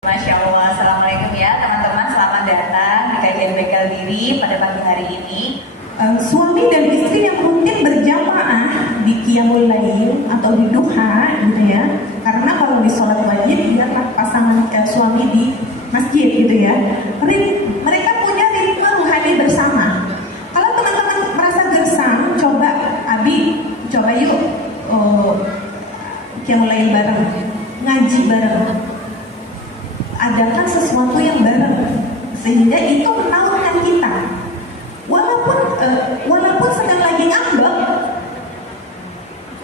Masya Allah, Assalamualaikum ya teman-teman, selamat datang di kajian bengkel diri pada pagi hari ini. Suami dan istri yang rutin berjamaah di qiyamul lail atau di duha gitu ya, karena kalau di sholat wajib biarlah pasangan suami di masjid gitu ya, mereka punya ritme rohani bersama. Kalau teman-teman merasa gersang, coba yuk qiyamul lail bareng, ngaji bareng, adakan sesuatu yang bareng sehingga itu menautkan kita. Walaupun sedang lagi ngambek,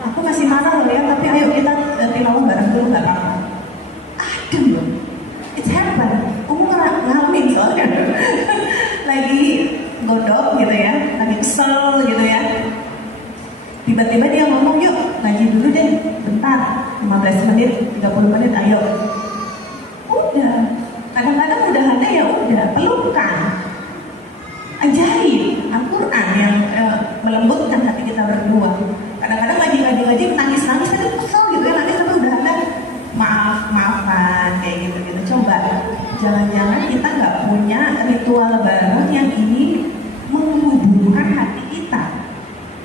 aku masih marah loh ya, tapi ayo kita tilawah bareng dulu, nggak apa-apa. Aduh, it's happen. Aku ngalamin soalnya lagi godok gitu ya, lagi kesel gitu ya. Tiba-tiba dia ngomong, yuk ngaji dulu deh, bentar, 15 menit, 30 menit, ayo. Udah, kadang-kadang udah ada ya udah, pelukan. Ajaib, Al-Quran yang melembutkan hati kita berdua. Kadang-kadang ngaji nangis-nangis, tapi kesel gitu ya, nangis tapi udah ada maaf-maafan kayak gitu-gitu. Coba, jangan-jangan kita nggak punya ritual bareng yang ini menghubungkan hati kita.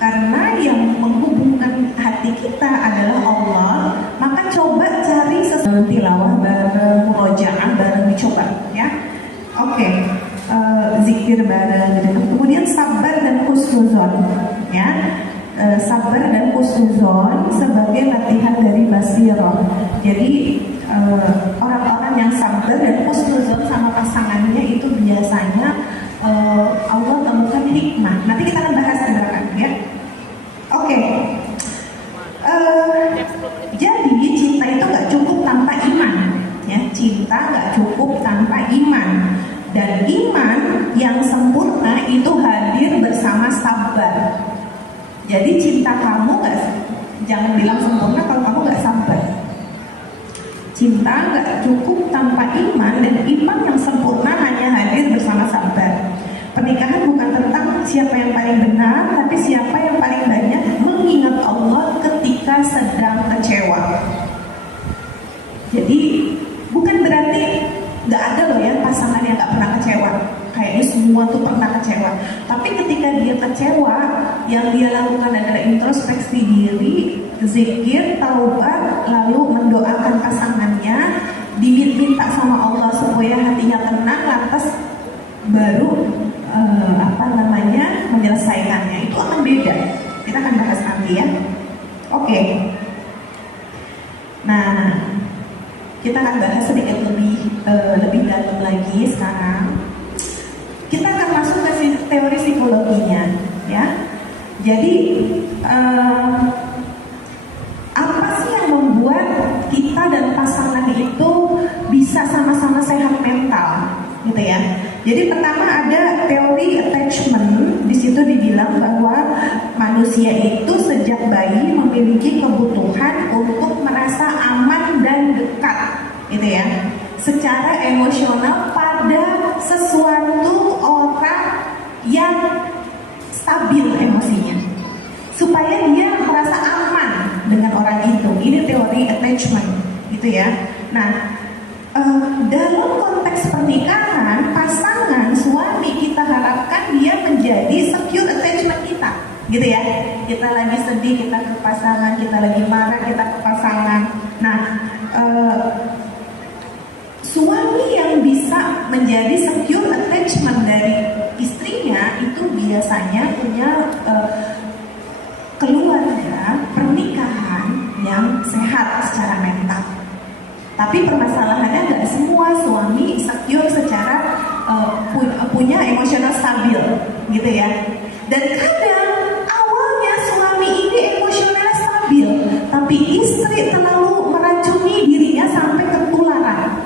Karena yang menghubungkan hati kita adalah Allah, maka coba cari sesuatu tilawah bareng, murojaah bareng, dicoba ya. Oke. Zikir bareng gitu. Kemudian sabar dan husnuzon ya. Sabar dan husnuzon sebagai latihan dari basirah. Jadi orang-orang yang sabar dan husnuzon sama pasangannya itu biasanya Allah temukan hikmah. Nanti kita akan bahas di belakang ya. Oke. Jadi cinta itu nggak cukup tanpa iman ya. Cinta nggak cukup tanpa iman. Dan iman yang sempurna itu hadir bersama sabar. Jadi cinta kamu jangan bilang sempurna kalau kamu nggak sabar. Cinta nggak cukup tanpa iman, dan iman yang sempurna hanya hadir bersama sabar. Pernikahan bukan tentang siapa yang paling benar, tapi siapa yang paling banyak mengingat Allah ketika sedang kecewa. Jadi bukan berarti nggak ada loh ya pasangan yang nggak pernah kecewa. Kayaknya semua tuh pernah kecewa. Tapi ketika dia kecewa, yang dia lakukan adalah introspeksi diri, zikir, taubat, lalu mendoakan pasangannya, diminta sama Allah supaya hatinya tenang, lantas baru menyelesaikannya. Itu akan beda. Kita akan bahas nanti ya. Oke. Nah, kita akan bahas sedikit lebih dalam lagi sekarang. Kita akan masuk ke teori psikologinya, ya. Jadi apa sih yang membuat kita dan pasangan itu bisa sama-sama sehat mental, gitu ya? Jadi pertama ada teori attachment. Di situ dibilang bahwa manusia itu sejak bayi memiliki kebutuhan untuk merasa aman dan dekat, gitu ya, secara emosional pada sesuatu orang yang stabil emosinya, supaya dia merasa aman dengan orang itu. Ini teori attachment, gitu ya. Nah, dalam konteks pernikahan, pasangan suami kita harapkan dia menjadi secure attachment kita, gitu ya. Kita lagi sedih, kita ke pasangan, kita lagi marah, kita ke pasangan. Nah, suami yang bisa menjadi secure attachment dari istrinya itu biasanya punya keluarga, pernikahan yang sehat secara mental. Tapi permasalahannya nggak semua suami secure secara punya emosional stabil, gitu ya. Dan kadang awalnya suami ini emosional stabil, tapi istri terlalu meracuni dirinya sampai ketularan.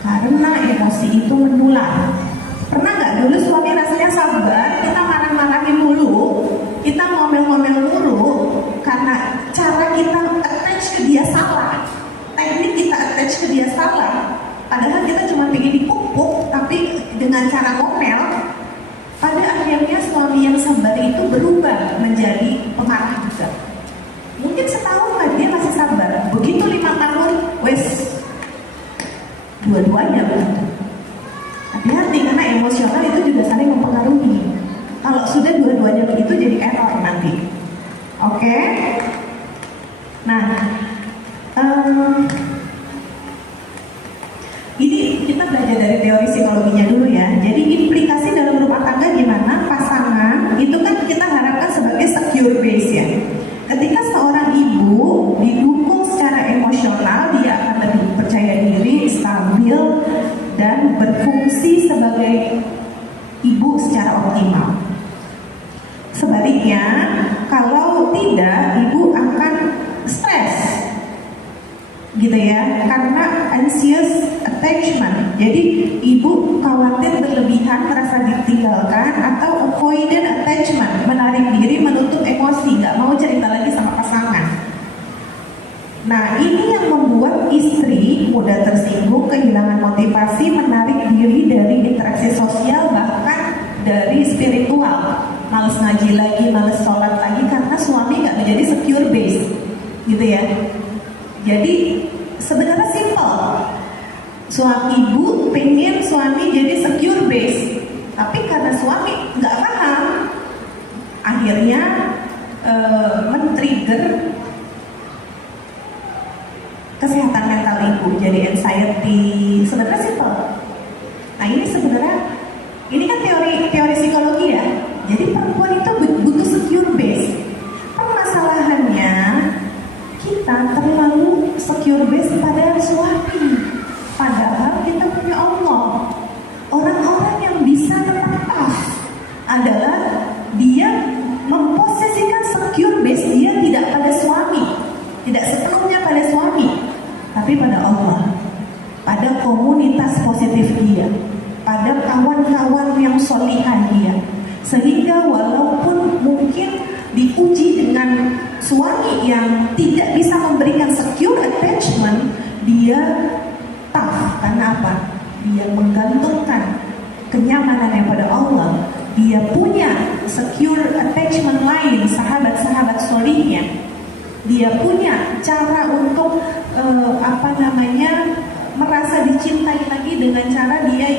Karena emosi itu menular. Pernah nggak dulu suami rasanya sabar, kita marah-marahin mulu, kita ngomel-ngomel mulu, karena cara kita attach ke dia salah, teknik kita attach ke dia salah. Padahal kita cuma pengen dipupuk, tapi dengan cara ngomel. Pada akhirnya suami yang sabar itu berubah menjadi pemarah juga. Mungkin setahun dia masih sabar, begitu 5 tahun, wes dua-duanya begitu. Hati-hati karena emosional itu juga saling mempengaruhi. Kalau sudah dua-duanya begitu jadi error nanti. Oke? Nah, ini kita belajar dari teori psikologinya dulu ya. Jadi implikasi dalam rumah tangga gimana? Pasangan itu kan kita harapkan sebagai secure base ya. Ketika seorang ibu didukung secara emosional, dia akan lebih percaya diri, stabil, dan berfungsi sebagai ibu secara optimal. Sebaliknya, kalau tidak, ibu akan stres, gitu ya, karena anxious attachment. Jadi ibu khawatir berlebihan, merasa ditinggalkan, atau avoidant attachment, menarik diri, menutup emosi, nggak mau cerita lagi sama pasangan. Nah, ini yang membuat istri mudah tersinggung, kehilangan motivasi, menarik diri dari interaksi sosial, bahkan dari spiritual. Males ngaji lagi, males sholat lagi, karena suami nggak menjadi secure base, gitu ya. Jadi sebenarnya simple. Suami ibu pengen suami jadi secure base, tapi karena suami nggak paham, akhirnya men-trigger kesehatan mental ibu, jadi anxiety. Sebenarnya simple. Nah ini sebenarnya ini kan teori psikologi ya. Jadi perempuan itu butuh secure base. Permasalahannya kita terlalu secure base pada suami, padahal kita punya Allah. Orang-orang yang bisa terlepas adalah dia memposisikan secure base dia tidak pada suami, tidak sepenuhnya pada suami, tapi pada Allah, pada komunitas positif dia, pada kawan-kawan yang solihah dia. Sehingga walaupun mungkin diuji dengan suami yang tidak bisa memberikan secure attachment, dia tough. Karena apa? Dia menggantungkan kenyamanannya pada Allah. Dia punya secure attachment lain, sahabat-sahabat solihnya. Dia punya cara untuk merasa dicintai lagi dengan cara dia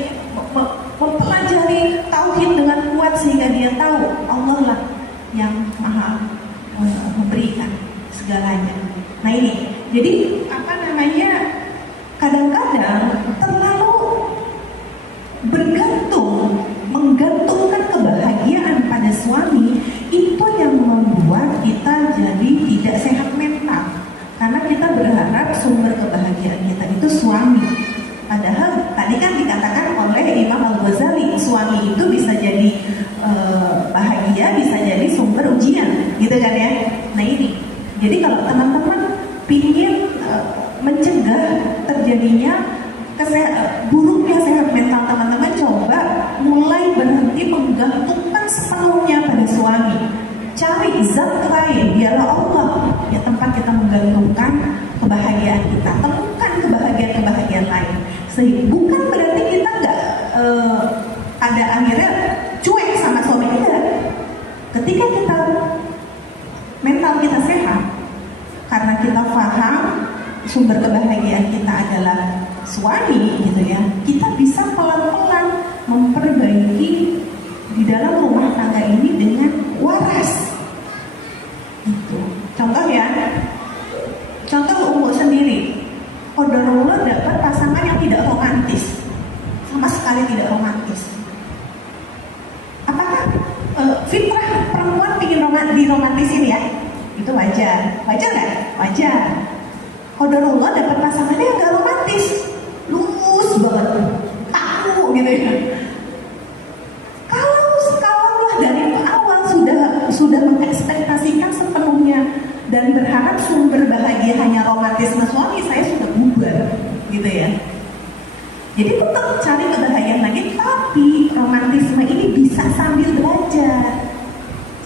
mempelajari tauhid dengan kuat, sehingga dia tahu Allah lah yang maha memberikan segalanya. Nah ini, jadi kadang-kadang terlalu menggantungkan kebahagiaan pada suami, itu yang membuat kita jadi tidak sehat mental. Karena kita berharap sumber kebahagiaan kita itu suami. Padahal tadi kan dikatakan oleh Imam Al-Ghazali, suami itu bisa jadi bahagia, bisa jadi sumber ujian, gitu kan ya. Nah ini, jadi kalau teman-teman pingin mencegah terjadinya buruknya sehat mental teman-teman, coba mulai berhenti menggantungkan sepenuhnya pada suami. Cari zat lain, dialah Allah ya, tempat kita menggantungkan kebahagiaan kita. Temukan kebahagiaan lain. Sehingga bukan berarti kita nggak pada akhirnya cuek sama suami, enggak. Ketika kita mental kita sehat, karena kita paham sumber kebahagiaan kita adalah suami, gitu ya, kita bisa pelan-pelan memperbaiki di dalam rumah tangga ini dengan waras. Gitu. Contoh ya, contoh Ummu sendiri. Qadarullah dapat pasangan yang tidak romantis, sama sekali tidak romantis. Apakah fitrah perempuan ingin diromantisin ya? Itu wajar, wajar nggak? Wajar. Qadarullah dapat pasangannya yang nggak romantis, lurus banget, kaku gitu ya. Kalau dari awal sudah mengekspektasikan sepenuhnya dan berharap sumber bahagia hanya romantisme suami, saya sudah bubar, gitu ya. Jadi tetap cari kebahagiaan lagi, tapi romantisme ini bisa sambil belajar.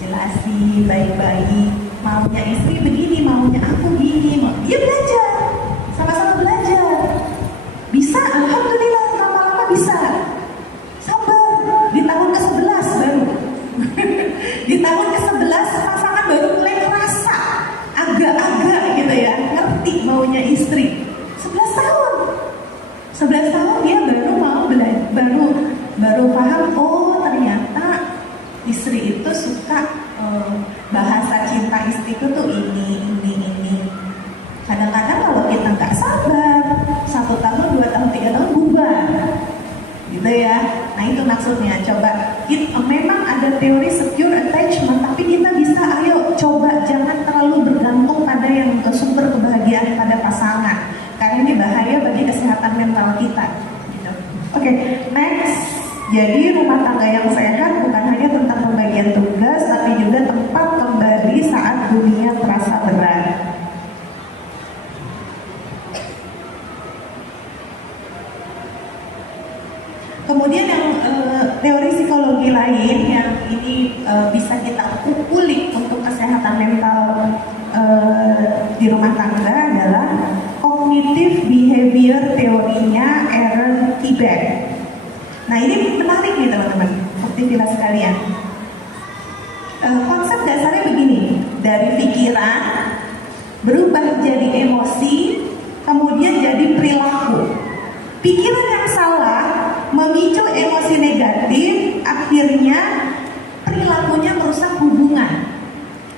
Jelasin baik-baik, maunya istri begini, maunya aku gini, dia belajar, sama-sama belajar. Bisa, alhamdulillah, lama-lama bisa. Sabar, di tahun ke-11 baru. Di tahun ke-11 pasangan baru mulai kerasa agak-agak gitu ya, ngerti maunya istri. 11 tahun bilang, oh ternyata istri itu suka bahasa cinta istri itu tuh ini. Kadang-kadang kalau kita nggak sabar, 1 tahun, 2 tahun, 3 tahun bubar, gitu ya. Nah itu maksudnya. Coba, memang ada teori secure attachment, tapi kita bisa, ayo coba jangan terlalu bergantung pada yang sumber kebahagiaan pada pasangan, karena ini bahaya bagi kesehatan mental kita. Gitu. Oke, next. Jadi rumah tangga yang sehat bukan hanya tentang pembagian tugas, tapi juga tempat kembali saat dunia terasa berat. Kemudian yang teori psikologi lain yang ini bisa kita kulik untuk kesehatan mental di rumah tangga adalah cognitive behavior teorinya Aaron Tibeck. Nah ini menarik nih teman-teman, aktivitas sekalian. Konsep dasarnya begini, dari pikiran berubah jadi emosi, kemudian jadi perilaku. Pikiran yang salah memicu emosi negatif, akhirnya perilakunya merusak hubungan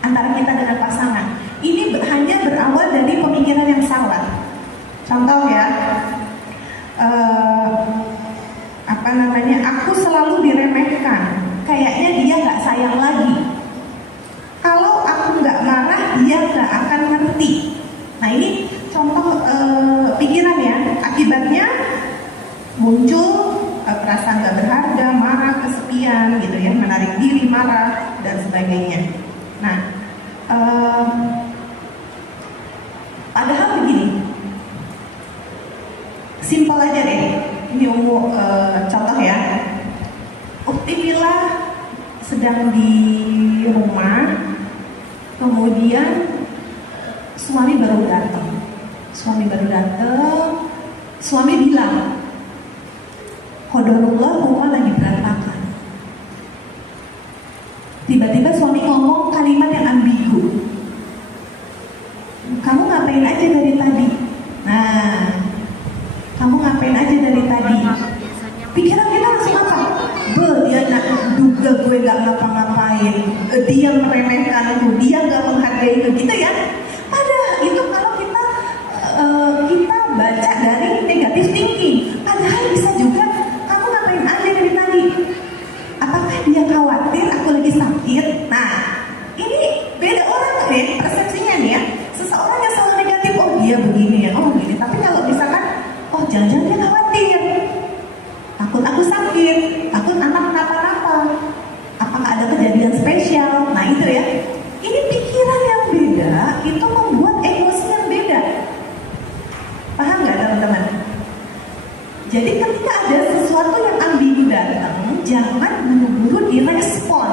antara kita dengan pasangan. Ini hanya berawal dari pemikiran yang salah. Contoh ya, aku selalu diremehkan, kayaknya dia nggak sayang lagi. Kalau aku nggak marah, dia nggak akan ngerti. Nah ini contoh pikiran ya, akibatnya muncul perasaan gak berharga, marah, kesepian gitu ya, menarik diri, marah dan sebagainya. Nah, padahal begini, simpel aja deh. Ini umum contoh ya. Uktivila sedang di rumah, kemudian suami baru datang. Suami bilang, qadarullah, rumah lagi berantakan. Tiba-tiba suami ngomong kalimat yang ambigu. Kamu ngapain aja dari tadi? Nah, kamu ngapain aja dari tadi? Pikiran kita langsung apa? Dia duga gue gak ngapa-ngapain, dia meremehkanku, dia gak menghargaiku, gitu ya. Padahal itu kalau kita baca dari negatif thinking. Padahal bisa juga, kamu ngapain aja dari tadi? Apakah dia khawatir aku lagi sakit? Nah, ini beda orang ya, persepsinya nih ya. Seseorang yang selalu negatif, oh dia begini ya, oh begini. Tapi kalau misalkan, oh jangan-jangan dia khawatir, takut aku sakit, takut anak kenapa-napa, apakah ada kejadian spesial? Nah itu ya, ini pikiran yang beda, itu membuat emosi yang beda. Paham nggak teman-teman? Jadi ketika ada sesuatu yang ambigu datang, jangan buru-buru direspon,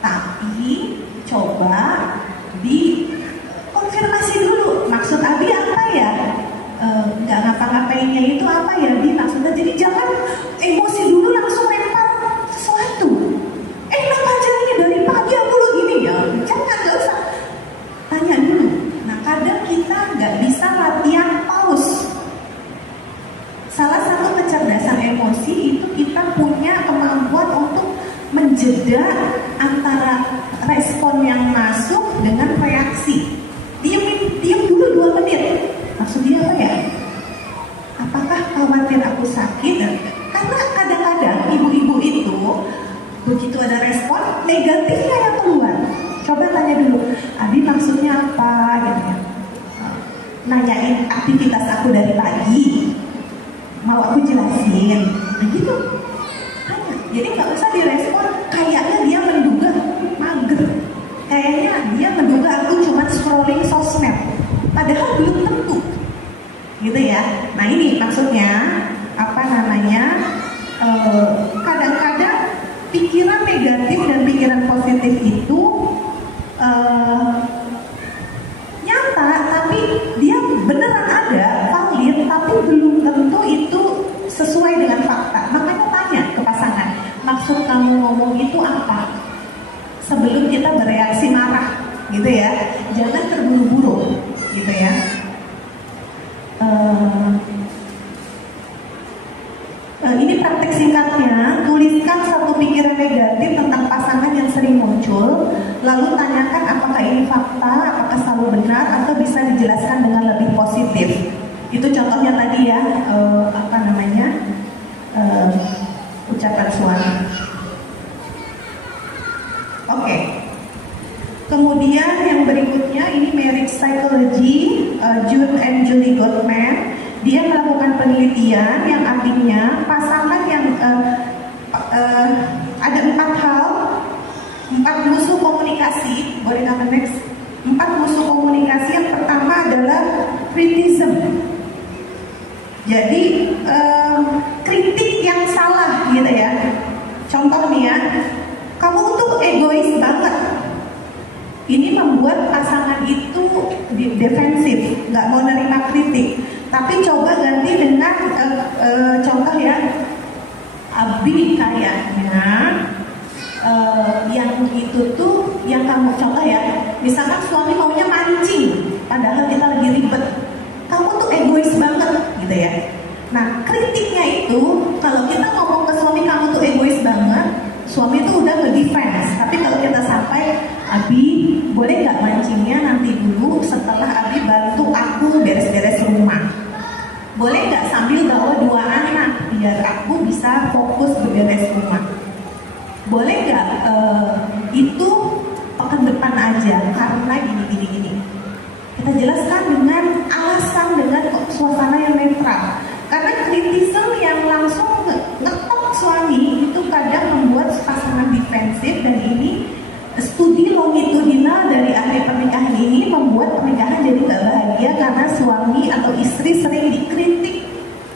tapi coba dikonfirmasi dulu. Maksud Abi apa ya? Nggak ngapa-ngapainnya itu apa ya? Maksudnya, jadi jangan emosi dulu langsung lempar sesuatu. Kenapa aja ini dari pagi aku lo gini ya? Jangan, nggak usah. Tanya dulu. Nah kadang kita nggak bisa latihan pause. Salah satu kecerdasan emosi itu kita punya kemampuan untuk menjeda antara respon yang masuk dengan reaksi. Diam dulu 2 menit. Maksud dia apa ya? Apakah khawatir aku sakit? Karena kadang-kadang ibu-ibu itu begitu ada respon negatifnya yang keluar. Coba tanya dulu, Abi maksudnya apa gitu ya? Nanyain aktivitas aku dari pagi, mau aku jelasin, nah gitu. Tanya. Jadi nggak usah direspon. Kayaknya dia menduga mager. Kayaknya dia menduga aku cuma scrolling sosmed. Padahal belum tentu. Gitu ya. Nah ini maksudnya kadang-kadang pikiran negatif dan pikiran positif itu nyata, tapi dia beneran ada, valid, tapi belum tentu itu sesuai dengan fakta. Makanya tanya ke pasangan, maksud kamu ngomong itu apa? Sebelum kita bereaksi marah, gitu ya. Jangan terburu-buru, gitu ya. Ini praktek singkatnya, tulis negatif tentang pasangan yang sering muncul, lalu tanyakan apakah ini fakta, apakah selalu benar, atau bisa dijelaskan dengan lebih positif. Itu contohnya tadi ya, ucapan suami. Oke. Kemudian yang berikutnya ini marriage psychology, June and Julie Gottman. Dia melakukan penelitian yang artinya pasangan yang ada 4 musuh komunikasi. Boleh kata next? 4 musuh komunikasi. Yang pertama adalah criticism. Jadi kritik yang salah gitu ya. Contoh nih ya, kamu tuh egois banget. Ini membuat pasangan itu defensif, nggak mau nerima kritik. Tapi coba ganti dengan contoh ya, Abi kayaknya yang itu tuh yang kamu contoh ya. Misalkan suami maunya mancing, padahal kita lagi ribet. Kamu tuh egois banget gitu ya. Nah kritiknya itu kalau kita ngomong ke suami kamu tuh egois banget, suami tuh udah nge-defense. Tapi kalau kita sampai, Abi boleh nggak mancingnya nanti dulu setelah Abi bantu aku beres-beres rumah. Boleh nggak sambil bawa 2 anak biar aku bisa fokus beres rumah. Boleh nggak itu pekan depan aja karena gini. Kita jelaskan dengan alasan, dengan suasana yang netral. Karena kritisisme yang langsung ngetok suami itu kadang membuat pasangan defensif, dan ini studi longitudinal dari ahli pernikahan ini membuat pernikahan jadi gak bahagia karena suami atau istri sering dikritik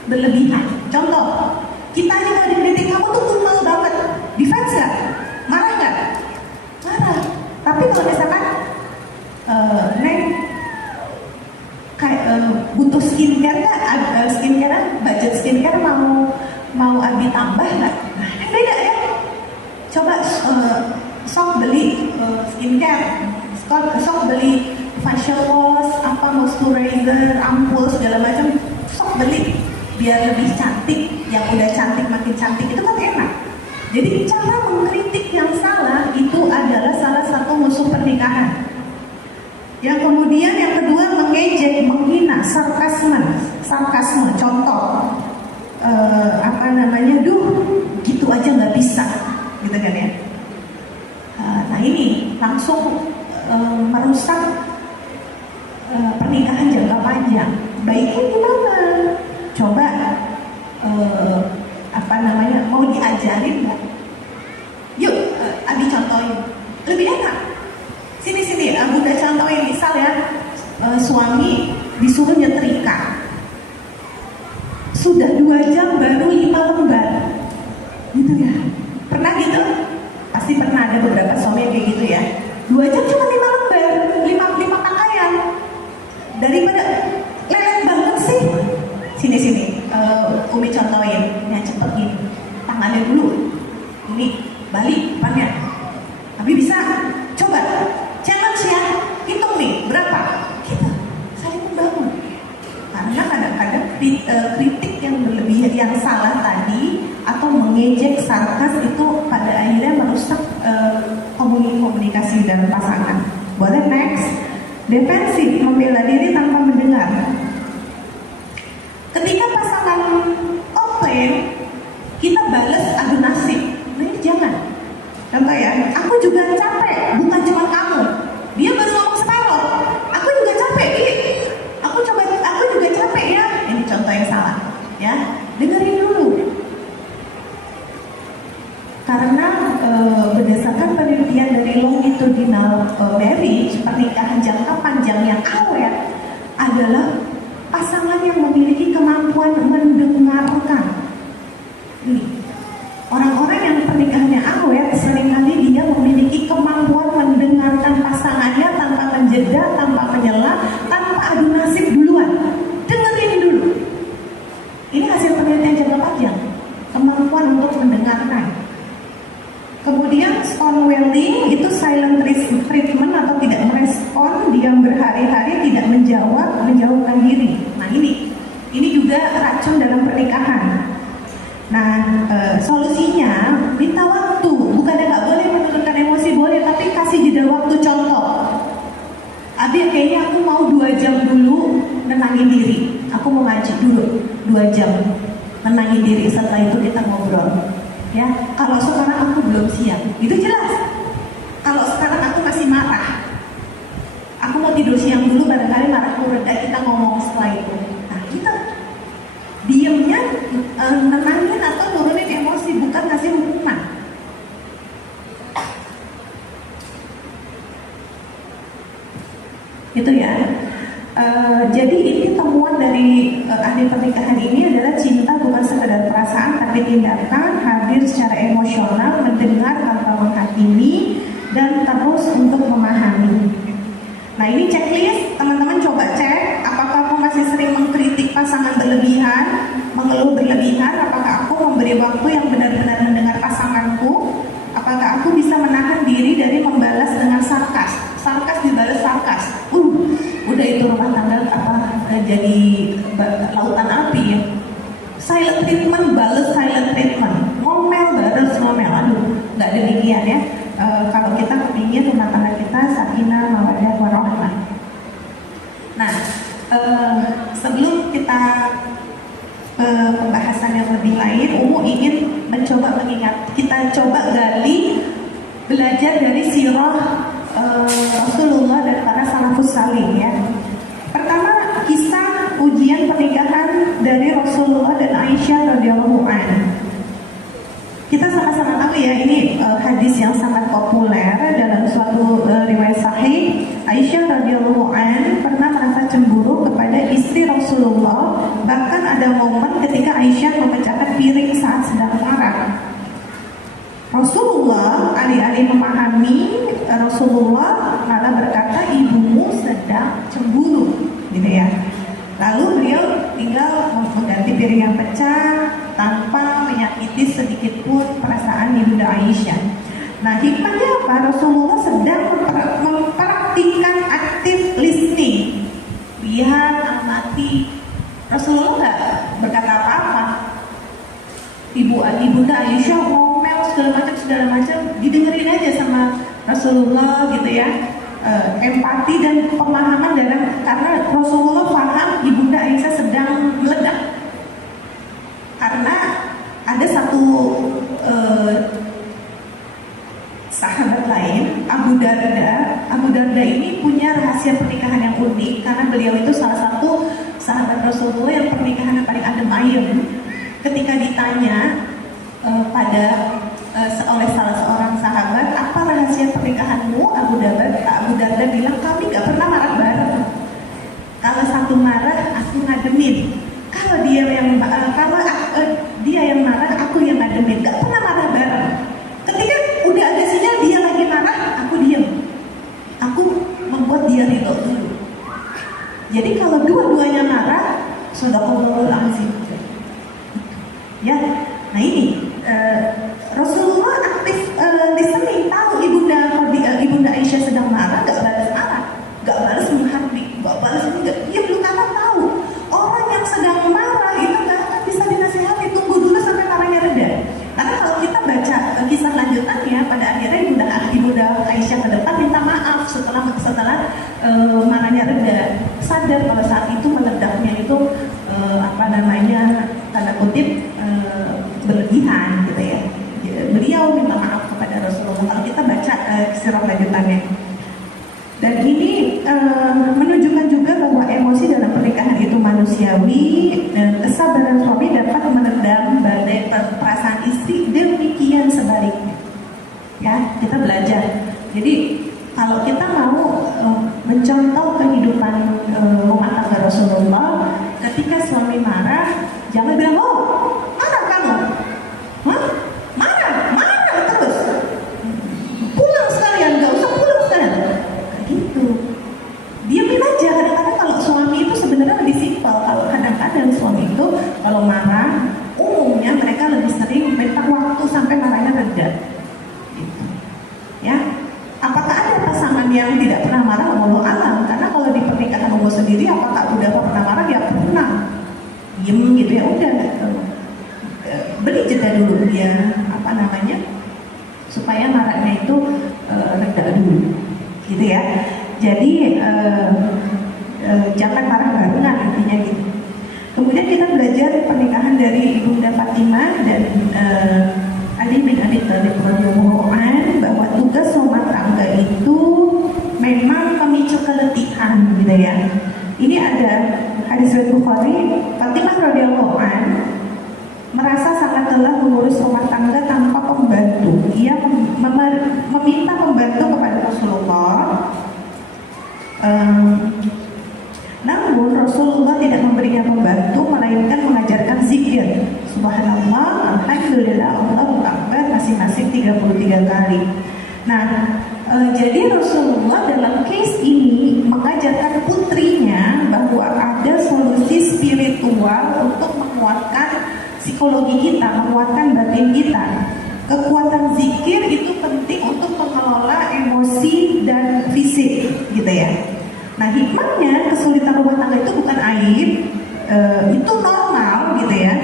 berlebihan. Contoh, kita aja kalau dikritik, kamu tuh tunggal banget, defense gak? Marah gak? Marah. Tapi kalau misalkan Neng kayak butuh skincare gak? Budget skincare mau Abi tambah gak? Nah, beda ya. Coba sok beli skincare, sok beli facial wash, moisturizer, ampul segala macam, sok beli biar lebih cantik. Yang udah cantik makin cantik itu kan enak. Jadi cara mengkritik yang salah itu adalah salah satu musuh pernikahan. Yang kemudian yang kedua mengejek, menghina, sarkasme. Contoh, duh gitu aja nggak bisa, gitu kan ya. Nah ini langsung merusak pernikahan jangka panjang. Baiknya gimana? Coba mau diajarin nggak? Yuk, Abi contohin. Lebih enak. Sini, Bunda contohin. Misal ya, suami disuruh nyetrika. Sudah 2 jam baru 5 lembar. Gitu ya. Pernah gitu? Pasti pernah, ada beberapa suami yang kayak gitu ya. 2 jam cuma 5 lembar, 5 pakaian. Daripada lelet banget sih. Sini, Umi contohin. Yang cepet gini. Tangannya dulu. Ini balik depannya. Abi bisa? Coba. Challenge ya. Hitung nih, berapa? Kita saling membangun. Karena kadang-kadang kritik yang berlebihan, yang salah tadi, atau mengejek, sarkas itu pada akhirnya merusak komunikasi dalam pasangan. Boleh next. Defensif, membela diri tanpa mendengar. Ketika pasangan komplain, kita balas adu nasib. Nah ini jangan. Contoh ya, aku juga capek, bukan cuma kamu. Dia baru ngomong separuh, aku juga capek. Aku juga capek ya. Ini contoh yang salah, ya. Dengerin dulu. Karena berdasarkan penelitian dari longitudinal marriage, pernikahan jangka panjang yang awet adalah pasangan yang memiliki kemampuan mendengarkan. Ini orang-orang yang pernikahannya awet seringkali dia memiliki kemampuan mendengarkan pasangannya tanpa menjeda, tanpa menyela, tanpa adu nasib duluan. Dengerin dulu. Ini hasil penelitian jangka panjang. Kemampuan untuk mendengarkan. Kemudian stonewalling itu silent treatment atau tidak merespon, diam berhari-hari, tidak menjauhkan diri. Nah ini juga racun dalam pernikahan. Nah solusinya minta waktu, kasih jeda waktu contoh. Abi kayaknya aku mau 2 jam dulu nenangin diri. Aku mau ngaji dulu 2 jam. Nenangin diri, setelah itu kita ngobrol. Ya, kalau sekarang aku belum siap, itu jelas. Kalau sekarang aku masih marah, aku mau tidur siang dulu, barangkali marahku reda, kita ngomong setelah itu. Nah, kita diemnya nenangin atau nurunin emosi, bukan ngasih hukuman. Itu ya. Jadi ini temuan dari ahli pernikahan ini adalah cinta bukan sekedar perasaan tapi tindakan, hadir secara emosional, mendengar tanpa menghakimi, dan terus untuk memahami. Nah ini checklist, teman-teman coba cek apakah aku masih sering mengkritik pasangan berlebihan, mengeluh berlebihan, apakah aku memberi waktu yang benar-benar mendengar pasanganku, apakah aku bisa menahan diri dari membalas dengan sarkas dibalas sarkas. Udah itu rumah tangga jadi lautan api ya. Silent treatment balas silent treatment, ngomel balas ngomel. Aduh, nggak demikian ya. Kalau kita kepingin rumah tangga kita sakinah mawaddah warahmah. Nah, sebelum kita pembahasan yang lebih lain, Umu ingin mencoba mengingat, kita coba gali belajar dari sirah Rasulullah dan para salafus salih ya. Pertama, kisah ujian pernikahan dari Rasulullah dan Aisyah radhiyallahu anha. Kita sama-sama tahu ya, ini hadis yang sangat populer dalam suatu riwayat sahih. Aisyah radhiyallahu anha pernah merasa cemburu kepada istri Rasulullah. Bahkan ada momen ketika Aisyah memecahkan piring saat sedang marah. Rasulullah alih-alih memahami, Rasulullah malah berkata ibumu sedang cemburu, gitu ya. Lalu beliau tinggal mengganti piring yang pecah tanpa menyakiti sedikit pun perasaan ibunda Aisyah. Nah hikmahnya apa? Rasulullah sedang mempraktikkan active listening, lihat, amati. Rasulullah nggak berkata apa-apa. Ibunda Aisyah ngomel segala macam, didengerin aja sama Rasulullah gitu ya. Empati dan pemahaman karena Rasulullah paham ibunda Aisyah sedang meledak. Karena ada satu sahabat lain, Abu Darda ini punya rahasia pernikahan yang unik karena beliau itu salah satu sahabat Rasulullah yang pernikahan yang paling adem ayem. Ketika ditanya oleh salah seorang sahabat, apa rahasia pernikahanmu? Abu Darda bilang, kami gak pernah marah bareng. Kalau satu marah, aku ngademin. Kalau dia yang marah, aku yang ngademin. Gak pernah marah bareng. Ketika udah ada sinyal dia lagi marah, aku diem. Aku membuat dia ridho dulu. Jadi kalau dua-duanya marah, shadaqallahul azim. Ya, nah ini Rasulullah aktif listening, tahu ibunda Aisyah sedang marah, gak balas marah, gak balas menghardik, gak balas enggak. Dia belum tahu orang yang sedang marah itu gak akan bisa dinasihati, tunggu dulu sampai marahnya reda. Karena kalau kita baca kisah lanjutannya, pada akhirnya ibunda Aisyah ke depan minta maaf setelah marahnya reda, sadar kalau saat itu meledaknya itu tanda kutip berlebihan gitu ya. Beliau minta maaf kepada Rasulullah kalau kita baca sirah lanjutannya. Dan ini menunjukkan juga bahwa emosi dalam pernikahan itu manusiawi, dan kesabaran suami dapat meredam badai perasaan istri, demikian sebaliknya. Ya, kita belajar. Jadi kalau kita mau mencontoh kehidupan rumah tangga Rasulullah, ketika suami marah, jangan bilang, oh, marah kamu, marah terus, pulang sekalian, gak usah pulang sekalian, gitu. Diamin aja. Kadang-kadang kalau suami itu sebenarnya lebih simpel. Kalau kadang-kadang suami itu kalau marah, umumnya mereka lebih sering minta waktu sampai marahnya reda. Gitu. Ya, apakah ada pasangan yang tidak pernah marah? Wallahu alam. Karena kalau di pernikahan umum sendiri, apakah udah pernah marah? Ya pernah. Diem gitu ya, udah beri jeda dulu dia supaya marahnya itu reda dulu, gitu ya. Jadi jangan marah barengan, intinya gitu. Kemudian kita belajar pernikahan dari Ibunda Fatimah dan Ali bin Abi Thalib radhiyallahu anhu bahwa tugas rumah tangga itu memang memicu keletihan, gitu ya. Ini ada hadis riwayat Bukhari, Fatimah radhiyallahu anha merasa sangat lelah mengurus rumah tangga tanpa pembantu. Ia meminta pembantu kepada Rasulullah. Namun Rasulullah tidak memberinya pembantu, melainkan mengajarkan zikir. Subhanallah, alhamdulillah, Allahu akbar masing-masing 33 kali. Nah, jadi Rasulullah dalam case ini mengajarkan putrinya bahwa ada solusi spiritual untuk menguatkan psikologi kita, menguatkan batin kita. Kekuatan zikir itu penting untuk mengelola emosi dan fisik, gitu ya. Nah, hikmahnya kesulitan rumah tangga itu bukan aib, itu normal, gitu ya.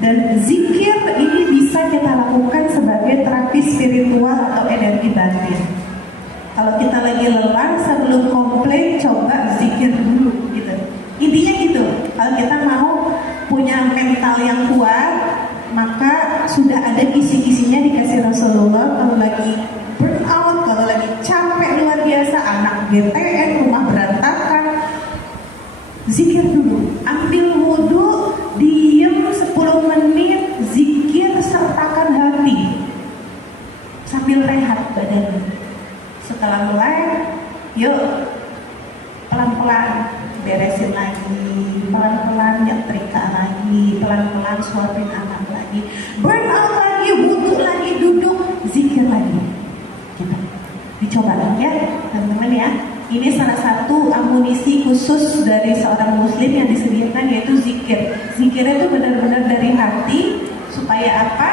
Dan zikir ini bisa kita lakukan sebagai terapi spiritual atau energi batin. Kalau kita lagi lelah, sebelum komplain, coba zikir dulu, gitu. Intinya gitu. Kalau kita mau punya mental yang kuat, maka sudah ada kisi-kisinya dikasih Rasulullah. Kalau lagi burn out, kalau lagi capek luar biasa, anak GTN, rumah berantakan, zikir dulu. Ambil wudhu, diam 10 menit, zikir sertakan hati sambil rehat badan. Setelah mulai, yuk pelan-pelan beresin lagi, pelan-pelan nyetrika lagi, pelan-pelan suapin anak lagi, burn out lagi, wudhu lagi, duduk, zikir lagi. Gitu. Dicoba ya teman-teman ya. Ini salah satu amunisi khusus dari seorang muslim yang disediakan, yaitu zikir. Zikirnya itu benar-benar dari hati, supaya apa?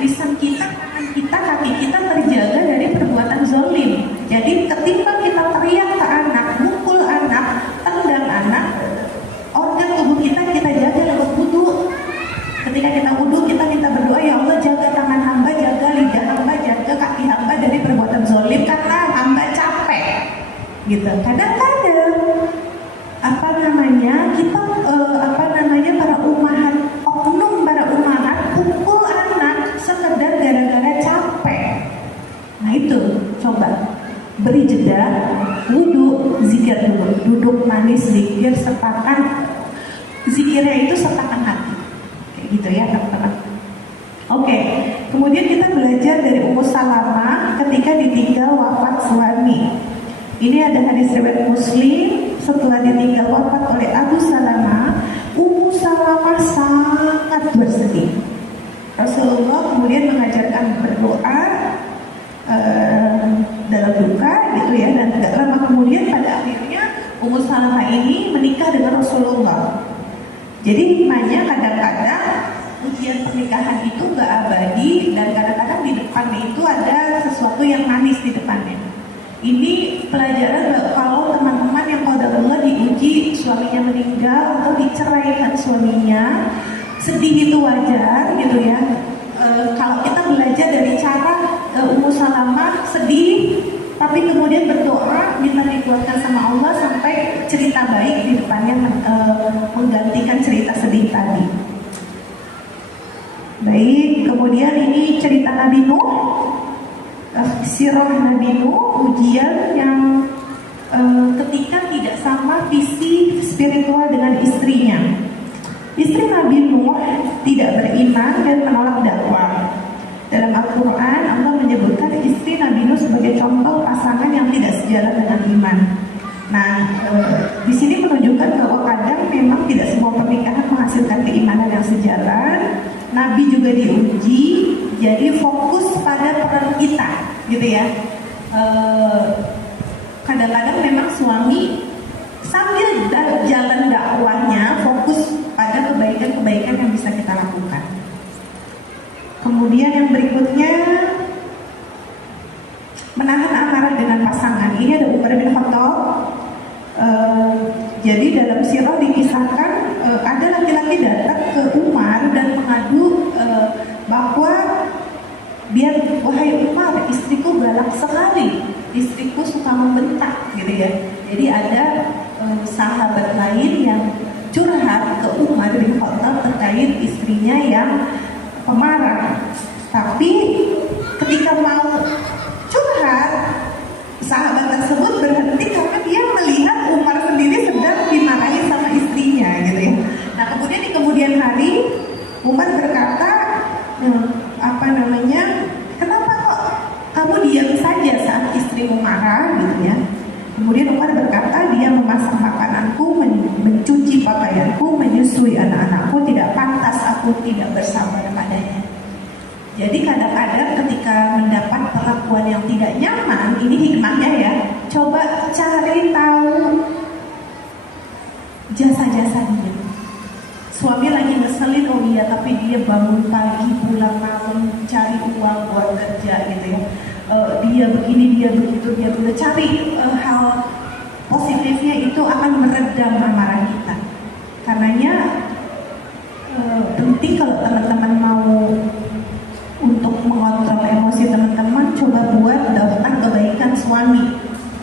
Lisan kita, tangan kita, kaki kita terjaga dari perbuatan zolim. Jadi ketika kita teriak ke anak, mukul anak, tendang anak, organ tubuh kita jaga lewat wudhu. Ketika kita wudhu, kita minta berdoa, ya Allah jaga tangan hamba, jaga lidah hamba, jaga kaki hamba dari perbuatan zolim, karena hamba capek. Gitu. Kadang-kadang kita para umahat, oknum para umahat pukul anak sekedar gara-gara capek. Nah itu coba beri jeda, wudhu, zikir dulu, duduk manis, zikir, sertakan. Zikirnya itu sertakan hati, kayak gitu ya teman-teman. Oke, kemudian kita belajar dari Ummu Salamah ketika ditinggal wafat suami. Ini ada hadis riwayat Muslim, setelah ditinggal wafat oleh Abu Salamah, Ummu Salamah sangat bersedih. Rasulullah kemudian mengajarkan berdoa dalam duka, gitu ya, dan tidak lama kemudian pada akhirnya Ummu Salamah ini menikah dengan Rasulullah. Jadi hikmahnya kadang-kadang ujian pernikahan itu gak abadi, dan kadang-kadang di depannya itu ada sesuatu yang manis di depannya. Ini pelajaran kalau teman-teman yang qadarullah diuji suaminya meninggal atau diceraikan suaminya, sedih itu wajar, gitu ya. Kalau kita belajar dari cara Ummu Salamah sedih, tapi kemudian berdoa minta dikuatkan sama Allah sampai cerita baik di depannya menggantikan cerita sedih tadi. Baik, kemudian ini cerita Nabi Nuh, sirah Nabi Nuh, ujian yang ketika tidak sama visi spiritual dengan istrinya. Istri Nabi Nuh tidak beriman dan menolak dakwah. Dalam Al-Quran, Allah menyebutkan istri Nabi Nuh sebagai contoh pasangan yang tidak sejalan dengan iman. Nah, di sini menunjukkan bahwa kadang memang tidak semua pernikahan menghasilkan keimanan yang sejalan. Nabi juga diuji, jadi fokus pada peran kita, gitu ya. Kadang-kadang memang suami sambil jalan dakwahnya fokus pada kebaikan-kebaikan yang bisa kita lakukan. Kemudian yang berikutnya, menahan amarah dengan pasangan. Ini ada Umar bin Khattab. Jadi dalam sirah dikisahkan ada laki-laki datang ke Umar dan mengadu bahwa wahai Umar, istriku galak sekali. istriku suka membentak gitu ya. Jadi ada sahabat lain yang curhat ke Umar bin Khattab terkait istrinya yang pemarah. Tapi ketika mau curhat, sahabat tersebut berhenti karena dia melihat Umar sendiri sedang dimarahi sama istrinya gitu ya. Nah kemudian di kemudian hari Umar berkata, kenapa kok kamu diam saja saat istrimu marah gitu ya. Kemudian Umar berkata, dia memasak makananku, mencuci pakaianku, menyusui anak-anakku, tidak pantas aku tidak bersabar padanya. Jadi kadang-kadang ketika mendapat perlakuan yang tidak nyaman, ini hikmahnya ya, coba cari tahu jasa-jasa dia. Suami lagi ngeselin, oh iya, tapi dia bangun pagi, pulang malam, cari uang buat kerja gitu ya. Dia begini, dia begitu, dia begitu. Cari hal positifnya, itu akan meredam amarah kita. Karenanya penting kalau teman-teman mau untuk mengontrol emosi teman-teman, coba buat daftar kebaikan suami.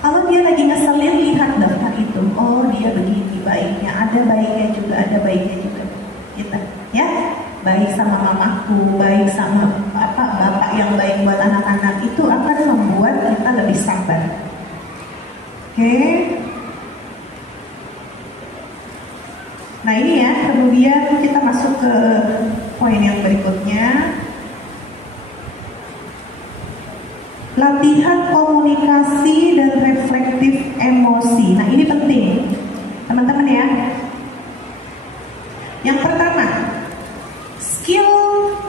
Kalau dia lagi ngeselin, lihat daftar itu. Oh dia begini baiknya, ada baiknya juga, ada baiknya juga. Gitu ya. Baik sama mamaku, baik sama bapak yang baik buat anak-anak, itu akan membuat kita lebih sabar. Oke. Nah ini ya, kemudian kita masuk ke poin yang berikutnya. Latihan komunikasi dan reflektif emosi. Nah ini penting teman-teman ya. Yang pertama, skill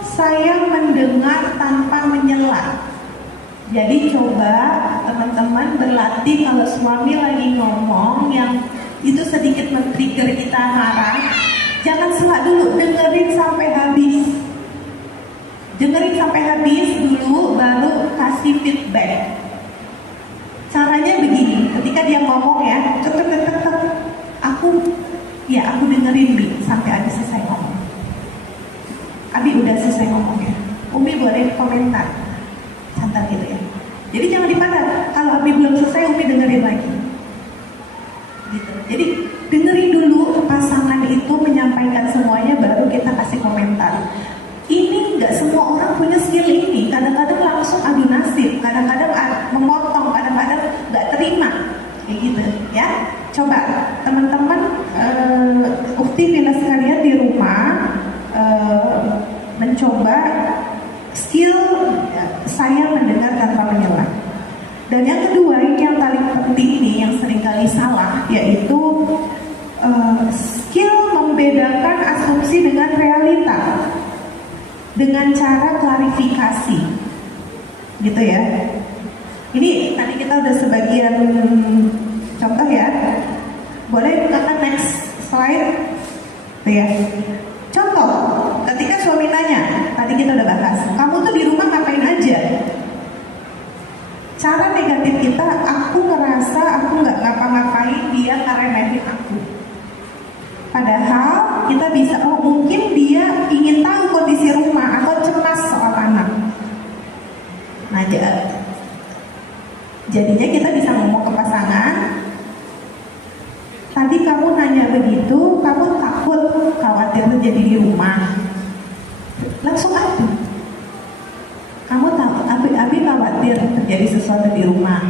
saya mendengar tanpa menyela. Jadi coba teman-teman berlatih kalau suami lagi ngomong yang itu sedikit men-trigger kita marah, jangan sela dulu, dengerin sampai habis. Dengerin sampai habis dulu, baru kasih feedback. Caranya begini, ketika dia ngomong ya, aku dengerin Bi sampai Abi selesai ngomong. Abi udah selesai ngomong ya, Umi boleh komentar, santai gitu ya. Jadi jangan dipandang, kalau Abi belum selesai, Umi dengerin lagi. Gitu. Jadi dengerin dulu pasangan itu menyampaikan semuanya, baru kita kasih komentar. Ini nggak semua orang punya skill ini. Kadang-kadang langsung adu nasib, kadang-kadang memotong, kadang-kadang nggak terima, kayak gitu ya. Coba teman-teman, ukti bila sekalian di rumah mencoba skill saya mendengar tanpa menyela. Dan yang kedua, ini yang paling penting nih, yang seringkali salah, yaitu skill membedakan asumsi dengan realita dengan cara klarifikasi, gitu ya. Ini tadi kita udah sebagian contoh ya. Boleh bukakan next slide, tuh ya. Contoh, ketika suami tanya, tadi kita udah bahas, kamu tuh di rumah ngapain aja? Cara negatif kita, aku ngerasa aku nggak ngapa-ngapain, dia ngeremehin aku. Padahal kita bisa, oh mungkin dia ingin tahu kondisi rumah atau cemas soal anak. Nah jadinya kita bisa ngomong ke pasangan, tadi kamu nanya begitu, kamu takut khawatir terjadi di rumah. Langsung aja, kamu takut, Abi khawatir terjadi sesuatu di rumah,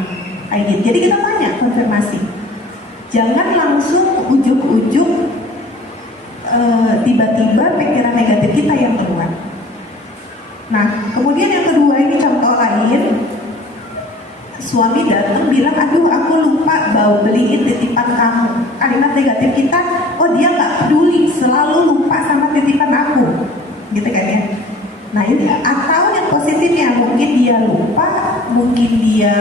kayak gitu. Jadi kita tanya, konfirmasi. Jangan langsung ujuk-ujuk tiba-tiba pikiran negatif kita yang keluar. Nah, kemudian yang kedua, ini contoh lain. Suami datang bilang, aduh aku lupa beliin titipan kamu. Kalimat negatif kita, oh dia gak peduli, selalu lupa sama titipan aku, gitu kan ya. Nah ini, atau yang positifnya, mungkin dia lupa, mungkin dia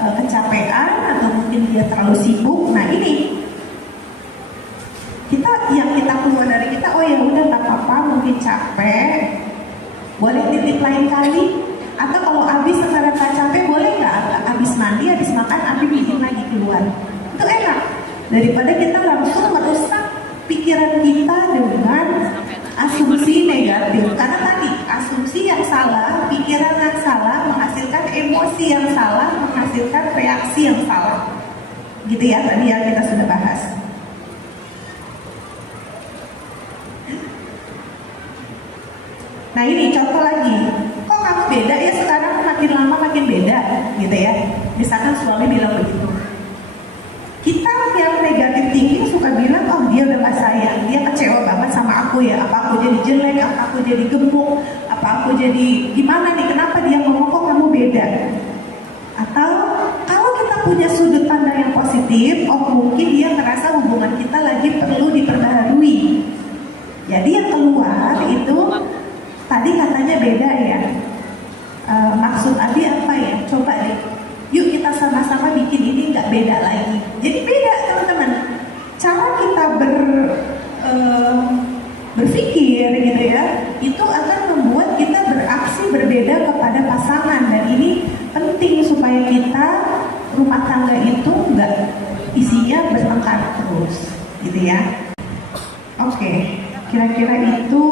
kecapean, atau mungkin dia terlalu sibuk. Nah ini kita keluar dari kita, oh ya udah tak apa-apa, mungkin capek, boleh titip lain kali. Atau kalau habis sekarang tak capek, boleh nggak habis mandi, habis makan, Abi bikin lagi keluar. Itu enak daripada kita langsung merusak pikiran kita dengan asumsi negatif. Karena tadi asumsi yang salah, pikiran yang salah menghasilkan emosi emosi yang salah menghasilkan reaksi yang salah. Gitu ya, tadi yang kita sudah bahas. Nah ini contoh lagi, kok kamu beda ya sekarang, makin lama makin beda gitu ya. Misalkan suami bilang begitu, kita yang negatif tinggi suka bilang, oh dia udah gak sayang, dia kecewa banget sama aku ya, apa aku jadi jelek, apa aku jadi gemuk, apa aku jadi gimana nih, kenapa dia ngomong kok kamu beda. Atau kalau kita punya sudut pandang yang positif, oh mungkin dia ngerasa hubungan kita lagi perlu diperbaharui. Jadi yang keluar itu tadi katanya beda ya. Maksud Abi apa ya? Coba deh, yuk kita sama-sama bikin ini nggak beda lagi. Jadi beda teman-teman. Cara kita berpikir gitu ya, itu akan membuat kita beraksi berbeda kepada pasangan. Dan ini penting supaya kita rumah tangga itu nggak isinya bertengkar terus, gitu ya. Oke, kira-kira itu.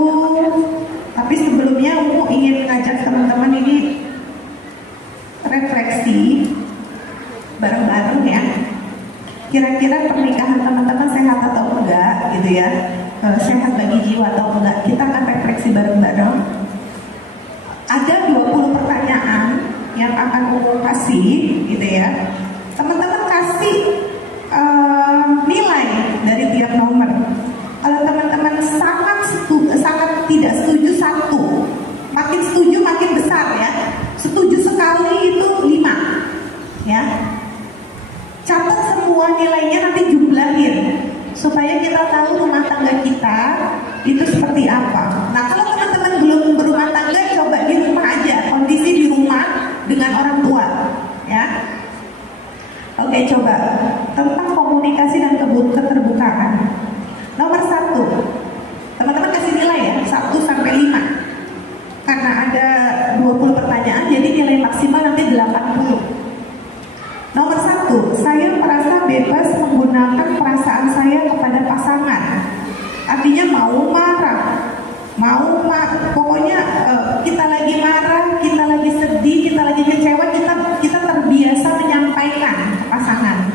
Tapi sebelumnya aku ingin ngajak teman-teman ini refleksi bareng-bareng ya. Kira-kira pernikahan teman-teman sehat atau enggak gitu ya, sehat bagi jiwa atau enggak. Kita akan refleksi bareng-bareng. Ada 20 pertanyaan yang akan aku kasih gitu ya. Teman-teman kasih nilai dari tiap nomor. Kalau teman-teman sangat tidak setuju 1, makin setuju makin besar ya. Setuju sekali itu 5 ya. Catat semua nilainya, nanti jumlahin supaya kita tahu rumah tangga kita itu seperti apa. Nah kalau teman-teman belum berumah tangga, coba di rumah aja, kondisi di rumah dengan orang tua ya. Oke, coba tentang komunikasi dan keterbukaan. Nomor 1, teman-teman kasih nilai ya, 1 sampai 5. Karena ada 20 pertanyaan, jadi nilai maksimal nanti 80. Nomor 1, saya merasa bebas menggunakan perasaan saya kepada pasangan. Artinya mau marah, pokoknya kita lagi marah, kita lagi sedih, kita lagi kecewa, kita terbiasa menyampaikan ke pasangan.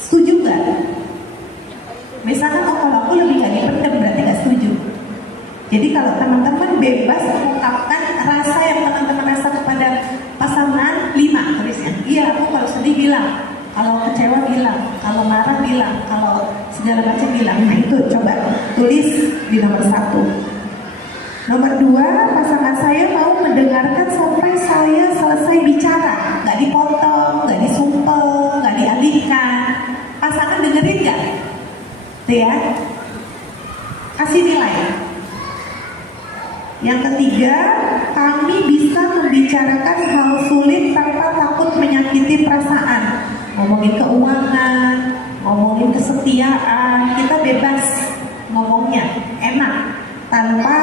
Setuju nggak? Misalkan kalau aku lebih gak dipendam, berarti gak setuju. Jadi kalau teman-teman bebas mengungkapkan rasa yang teman-teman rasa kepada pasangan, 5 tulisnya. Iya, aku kalau sedih bilang, kalau kecewa bilang, kalau marah bilang, kalau segala macam bilang. Nah itu coba tulis di nomor 1. Nomor 2, pasangan saya mau mendengarkan sampai saya selesai bicara, gak dipotong, gak disumpel, gak dialihkan. Pasangan dengerin gak? Ya, kasih nilai. Yang ketiga, kami bisa membicarakan hal sulit tanpa takut menyakiti perasaan. Ngomongin keuangan, ngomongin kesetiaan, kita bebas ngomongnya, enak, tanpa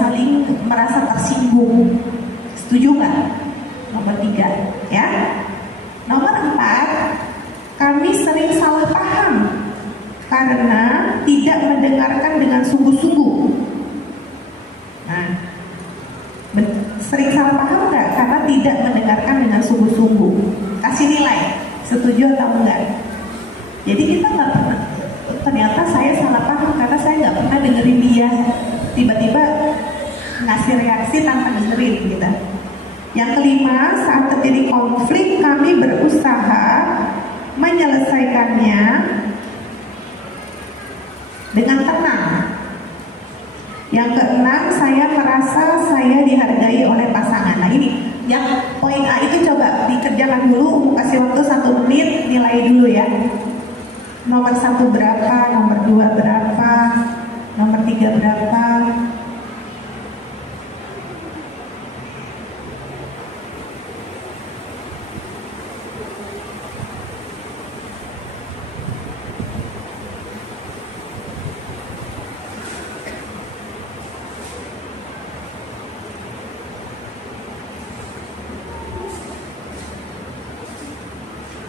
saling merasa tersinggung. Setuju nggak? Nomor 3, ya. Nomor 4, kami sering salah paham karena tidak mendengarkan dengan sungguh-sungguh. Nah, sering salah paham nggak? Karena tidak mendengarkan dengan sungguh-sungguh. Kasih nilai, setuju atau enggak? Jadi kita nggak pernah, ternyata saya salah paham karena saya nggak pernah dengerin dia. Tiba-tiba ngasih reaksi tanpa dengerin gitu. Yang kelima, saat terjadi konflik kami berusaha menyelesaikannya dengan tenang. Yang keenam, saya merasa saya dihargai oleh pasangan. Nah ini, yang poin A itu coba dikerjakan dulu, kasih waktu 1 menit, nilai dulu ya. Nomor 1 berapa, nomor 2 berapa, nomor 3 berapa.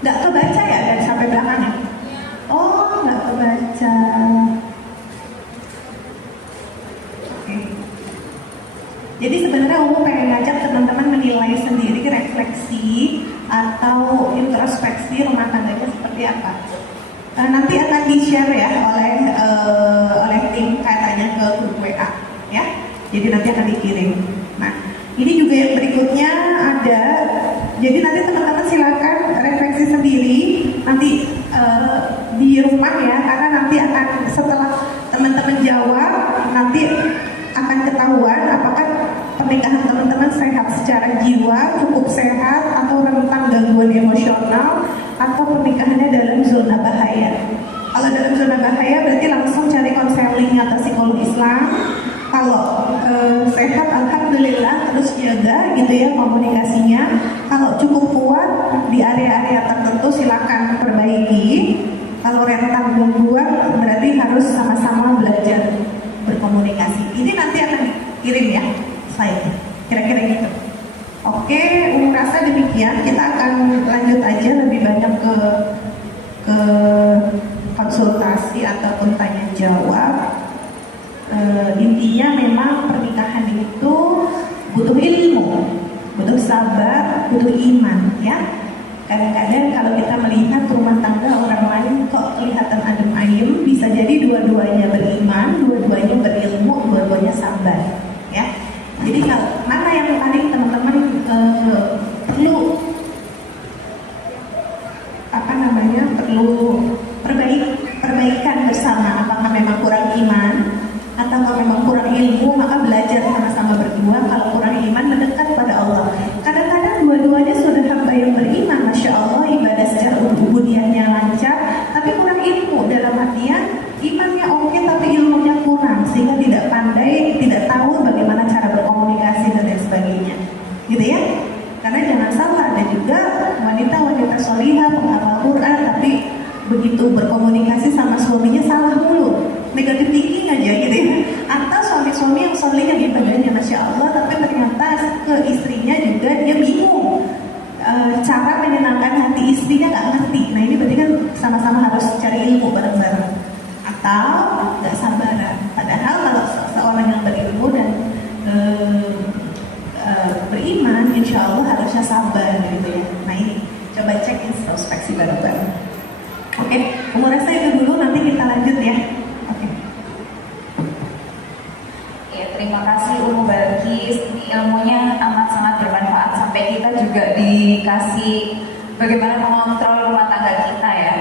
Nggak kebaca ya dari sampai belakangnya? Oh, nggak kebaca. Oke. Jadi sebenarnya Umu pengen ngajak teman-teman menilai sendiri, refleksi atau introspeksi rumah tangganya seperti apa. Nanti akan di-share ya oleh tim katanya ke grup WA ya. Jadi nanti akan dikirim. Nah, ini juga yang berikutnya ada. Jadi nanti teman-teman silakan refleksi sendiri nanti di rumah ya, karena nanti akan setelah teman-teman jawab nanti akan ketahuan apakah pernikahan teman-teman sehat secara jiwa, cukup sehat, atau rentan gangguan emosional, atau pernikahannya dalam zona bahaya. Kalau dalam zona bahaya berarti langsung cari konseling atau psikolog Islam. Kalau sehat alhamdulillah terus jaga gitu ya komunikasinya. Kalau cukup kuat di area-area tertentu silakan perbaiki. Kalau rentan gangguan berarti harus sama-sama belajar berkomunikasi. Ini nanti akan dikirim ya slide, kira-kira gitu. Oke, Umu rasa demikian. Kita akan lanjut aja lebih banyak ke konsultasi ataupun tanya jawab. Intinya memang pernikahan itu butuh ilmu, butuh sabar, butuh iman ya. Kadang-kadang kalau kita melihat rumah tangga orang lain kok kelihatan adem ayem, bisa jadi dua-duanya beriman, dua-duanya berilmu, dua-duanya sabar ya. Jadi kalau mana yang paling teman-teman perlu perlu perbaikan bersama, apakah memang kurang iman atau kalau memang kurang ilmu, maka belajar sama-sama berdua. Kalau kurang iman, mendekat pada Allah. Kadang-kadang dua-duanya sudah hamba yang beriman, Masya Allah, ibadah secara ubudiyahnya lancar, tapi kurang ilmu. Dalam artian imannya oke, tapi ilmunya kurang, sehingga tidak pandai, tidak tahu bagaimana cara berkomunikasi dan lain sebagainya, gitu ya. Karena jangan salah, ada juga wanita-wanita solihah penghafal Quran, tapi begitu berkomunikasi sama suaminya salah mulu, negatif thinking aja gitu ya. Atau suami-suami yang solih yang ibadahnya Masya Allah, tapi ternyata ke istrinya juga dia bingung cara menyenangkan hati istrinya, nggak ngerti. Nah ini berarti kan sama-sama harus cari ilmu bareng-bareng, atau nggak sabaran. Padahal kalau seorang yang berilmu dan beriman, insya Allah harusnya sabar gitu ya. Nah ini coba cek introspeksi bareng-bareng. Oke, Umu rasa itu dulu, nanti kita lanjut ya. Oke. Ya, terima kasih Umu Balkis. Ilmunya amat sangat bermanfaat, sampai kita juga dikasih bagaimana mengontrol rumah tangga kita ya.